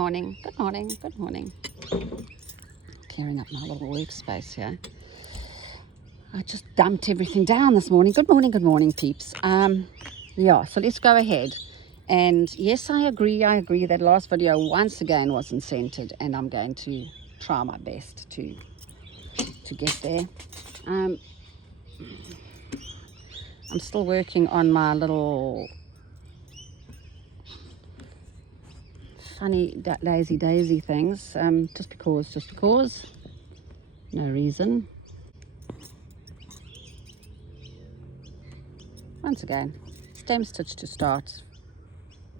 morning, good morning, good morning. Clearing up my little workspace here. I just dumped everything down this morning. Good morning, peeps. Yeah, so let's go ahead. And yes, I agree that last video once again wasn't centered, and I'm going to try my best to get there. I'm still working on my little funny lazy daisy things, just because, no reason. Once again, stem stitch to start,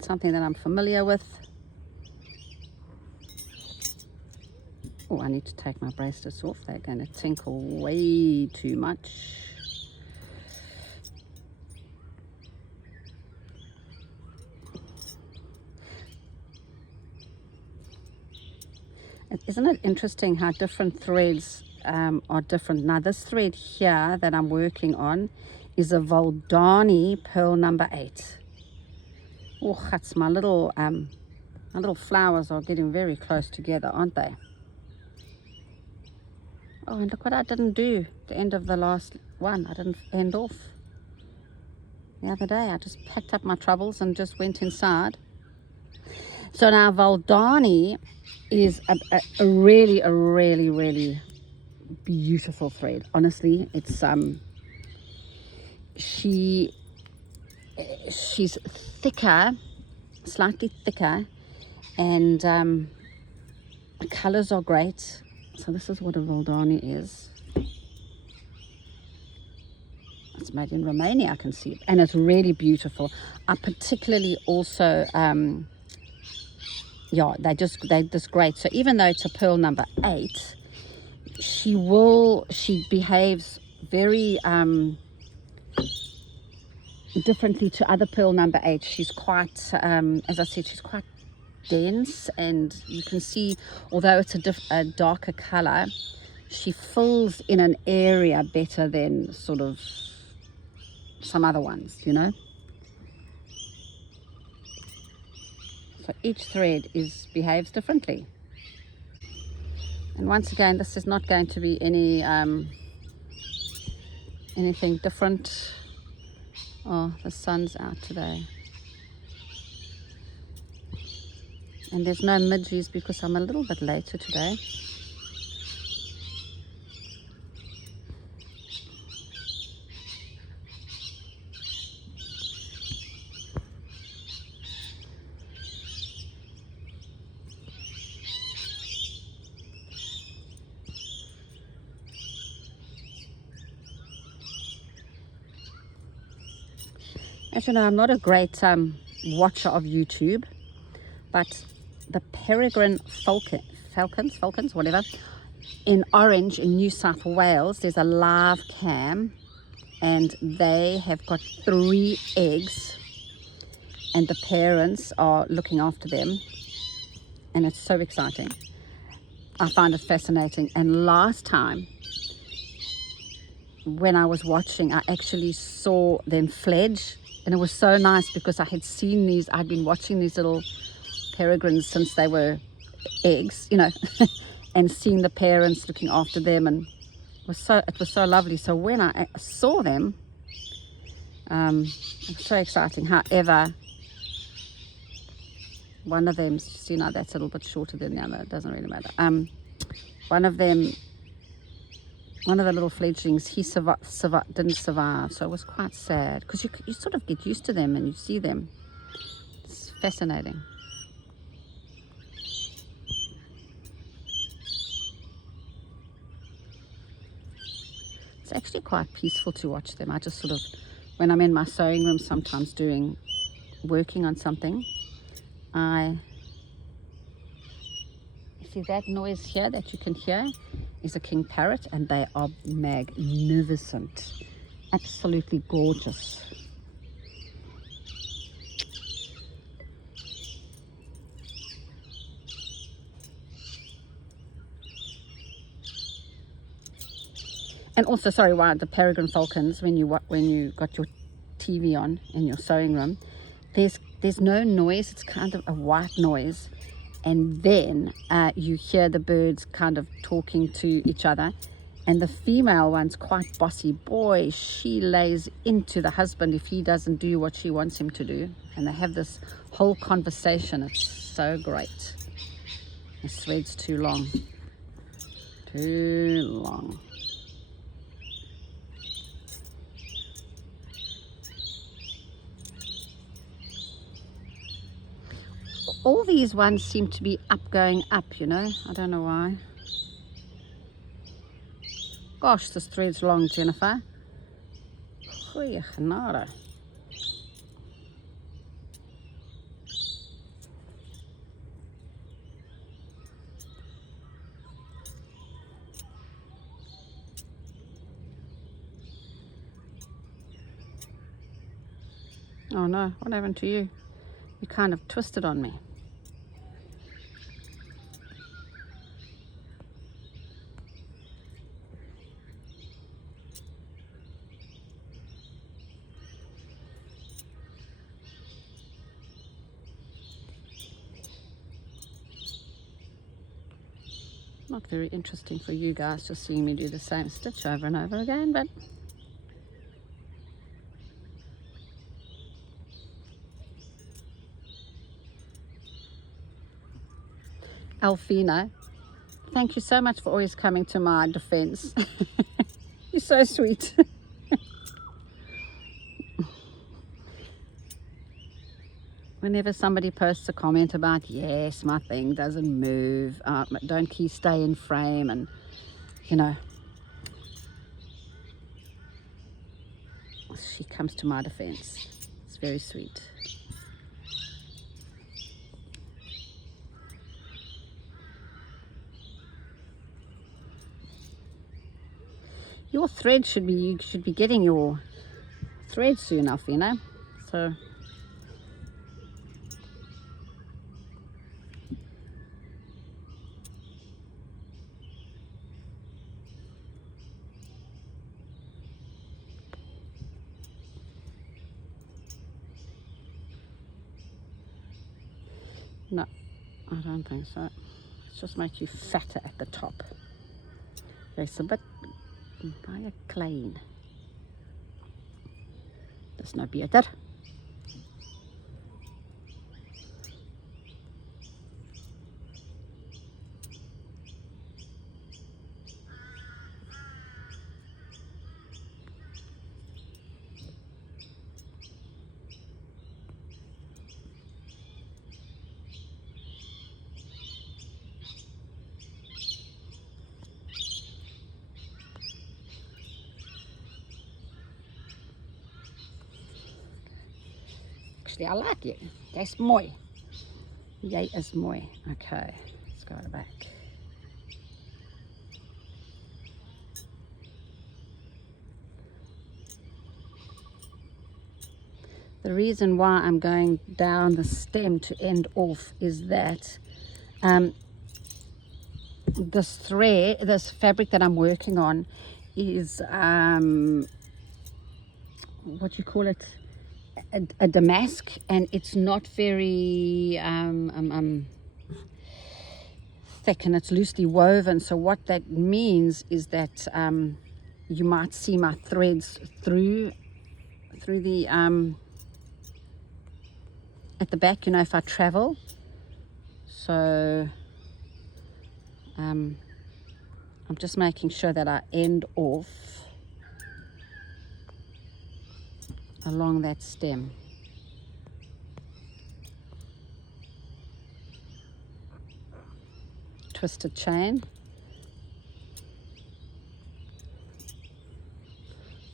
something that I'm familiar with. Oh, I need to take my bracelets off, they're going to tinkle way too much. Isn't it interesting how different threads are different? Now this thread here that I'm working on is a Voldani pearl number 8. Oh, that's my little flowers are getting very close together, aren't they? Oh, and look what I didn't do the end of the last one. I didn't end off the other day. I just packed up my troubles and just went inside. So now Voldani is a really beautiful thread. Honestly, it's she's thicker, slightly thicker, and the colors are great. So this is what a Voldani is. It's made in Romania, I can see it, and it's really beautiful. I particularly also yeah, they're just great. So even though it's a pearl number 8, she behaves very differently to other pearl number 8. She's quite as I said, she's quite dense, and you can see, although it's a darker color, she fills in an area better than sort of some other ones, you know. So each thread behaves differently. And once again, this is not going to be anything different. Oh, the sun's out today. And there's no midges because I'm a little bit later today. As you know, I'm not a great watcher of YouTube, but the peregrine falcons, whatever, in Orange in New South Wales, there's a live cam, and they have got 3 eggs, and the parents are looking after them, and it's so exciting. I find it fascinating. And last time when I was watching, I actually saw them fledge, and it was so nice because I'd been watching these little peregrines since they were eggs, you know, and seeing the parents looking after them, and it was so lovely. So when I saw them, it was so exciting. However, one of them, you know, that's a little bit shorter than the other. It doesn't really matter. One of the little fledglings, he didn't survive, so it was quite sad, because you sort of get used to them and you see them. It's fascinating. It's actually quite peaceful to watch them. I just sort of, when I'm in my sewing room sometimes working on something, you see that noise here that you can hear is a king parrot, and they are magnificent, absolutely gorgeous. And also, sorry, why the peregrine falcons, when you got your TV on in your sewing room, there's no noise. It's kind of a white noise, and then you hear the birds kind of talking to each other, and the female one's quite bossy. Boy, she lays into the husband if he doesn't do what she wants him to do, and they have this whole conversation. It's so great. The thread's too long. Too long. All these ones seem to be going up, you know. I don't know why. Gosh, this thread's long, Jennifer. Goeie genade. Oh no, what happened to you? You kind of twisted on me. Not very interesting for you guys just seeing me do the same stitch over and over again, but Alfina, thank you so much for always coming to my defense. You're so sweet. Whenever somebody posts a comment about, yes, my thing doesn't move, don't keep stay in frame, and you know, she comes to my defense. It's very sweet. Your thread you should be getting your thread soon enough, you know. So no, I don't think so. It just makes you fatter at the top. It's a bit baie klein. Dis nou beter. Actually, I like you. Jy's mooi. Jy is mooi. Okay, let's go back. The reason why I'm going down the stem to end off is that this fabric that I'm working on is what do you call it? A damask, and it's not very thick, and it's loosely woven. So what that means is that you might see my threads through the at the back, you know, if I travel. So I'm just making sure that I end off along that stem. Twisted chain.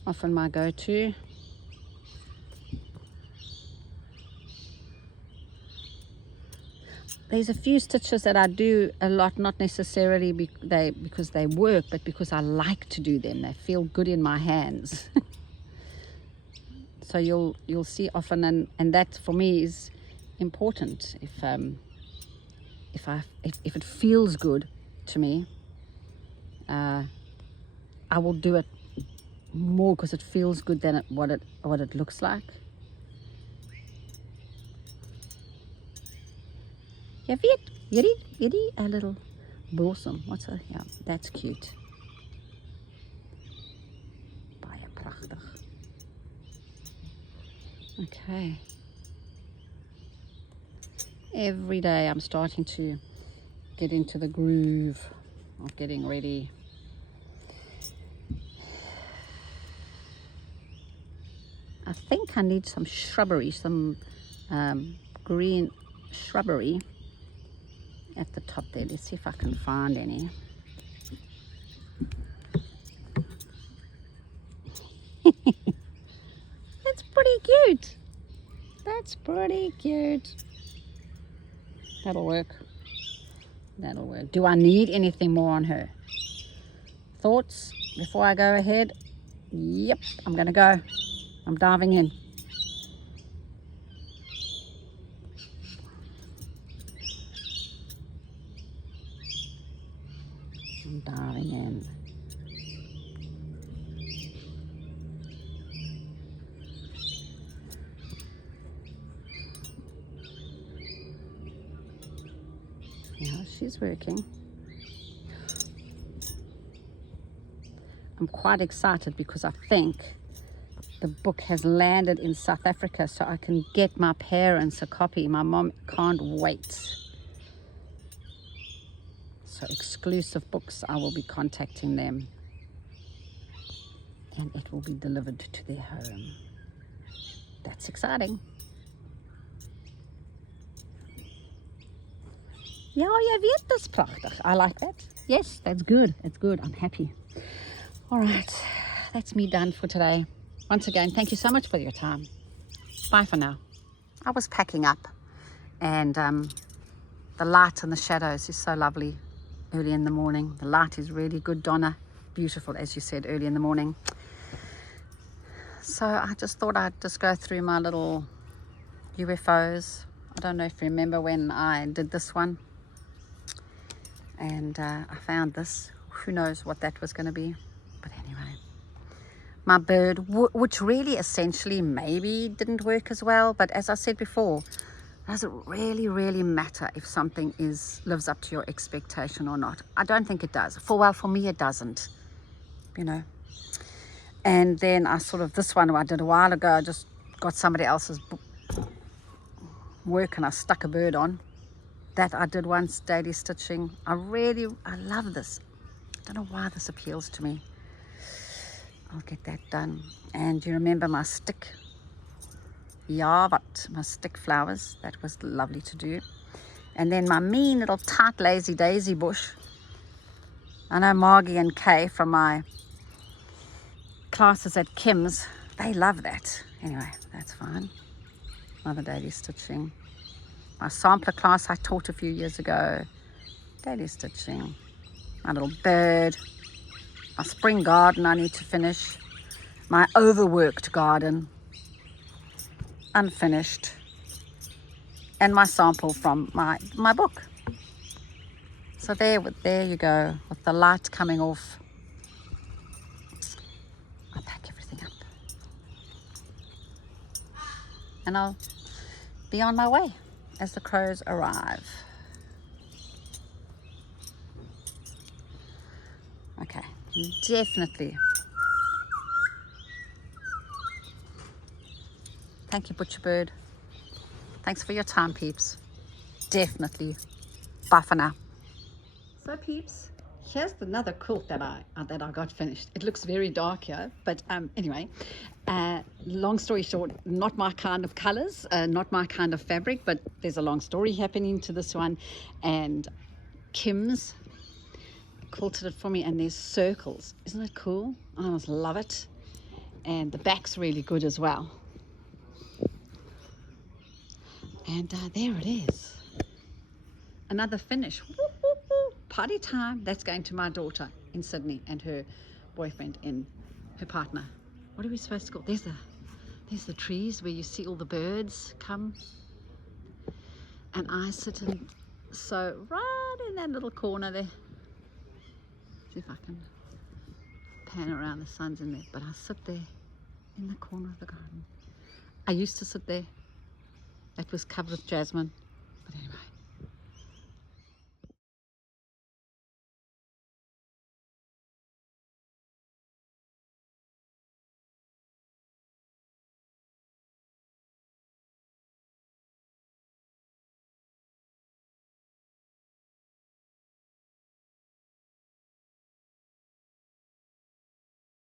Often my go-to. There's a few stitches that I do a lot, not necessarily because they work, but because I like to do them. They feel good in my hands. So you'll see often, and that for me is important. If it feels good to me, I will do it more because it feels good than what it looks like. Jy weet, Yiddy, a little blossom. What's a, yeah, that's cute. Baie prachtig. Okay. Every day I'm starting to get into the groove of getting ready. I think I need some shrubbery, some green shrubbery at the top there. Let's see if I can find any. That's pretty cute. That's pretty cute. That'll work. That'll work. Do I need anything more on her? Thoughts before I go ahead? Yep, I'm gonna go. I'm diving in. I'm diving in. Yeah, she's working. I'm quite excited because I think the book has landed in South Africa, so I can get my parents a copy. My mom can't wait. So Exclusive Books, I will be contacting them and it will be delivered to their home. That's exciting. Ja, jy weet dis prachtig. I like that. Yes, that's good. That's good. I'm happy. All right, that's me done for today. Once again, thank you so much for your time. Bye for now. I was packing up and the light and the shadows is so lovely early in the morning. The light is really good, Donna. Beautiful, as you said, early in the morning. So I just thought I'd just go through my little UFOs. I don't know if you remember when I did this one. And I found this. Who knows what that was going to be. But anyway, my bird, which really essentially maybe didn't work as well. But as I said before, does it really matter if something lives up to your expectation or not? I don't think it does. For me, it doesn't, you know. And then this one I did a while ago, I just got somebody else's work and I stuck a bird on. That I did once, daily stitching. I love this. I don't know why this appeals to me. I'll get that done. And you remember my stick? Yeah, but my stick flowers. That was lovely to do. And then my mean little tight lazy daisy bush. I know Margie and Kay from my classes at Kim's, they love that. Anyway, that's fine. Another daily stitching. My sampler class I taught a few years ago. Daily stitching. My little bird. My spring garden I need to finish. My overworked garden. Unfinished. And my sample from my book. So there you go. With the light coming off. I'll pack everything up. And I'll be on my way as the crows arrive. Okay, definitely. Thank you, Butcher Bird. Thanks for your time, peeps. Definitely. Bye for now. So, peeps, here's another quilt that I got finished. It looks very dark here, but anyway, long story short, not my kind of colors, not my kind of fabric, but there's a long story happening to this one. And Kim's quilted it for me, and there's circles. Isn't it cool? I just love it. And the back's really good as well. And there it is. Another finish. Woo, woo, woo. Party time. That's going to my daughter in Sydney and her boyfriend and her partner. What are we supposed to call? There's the trees where you see all the birds come. And I sit in, so right in that little corner there. See if I can pan around, the sun's in there. But I sit there in the corner of the garden. I used to sit there. That was covered with jasmine. But anyway.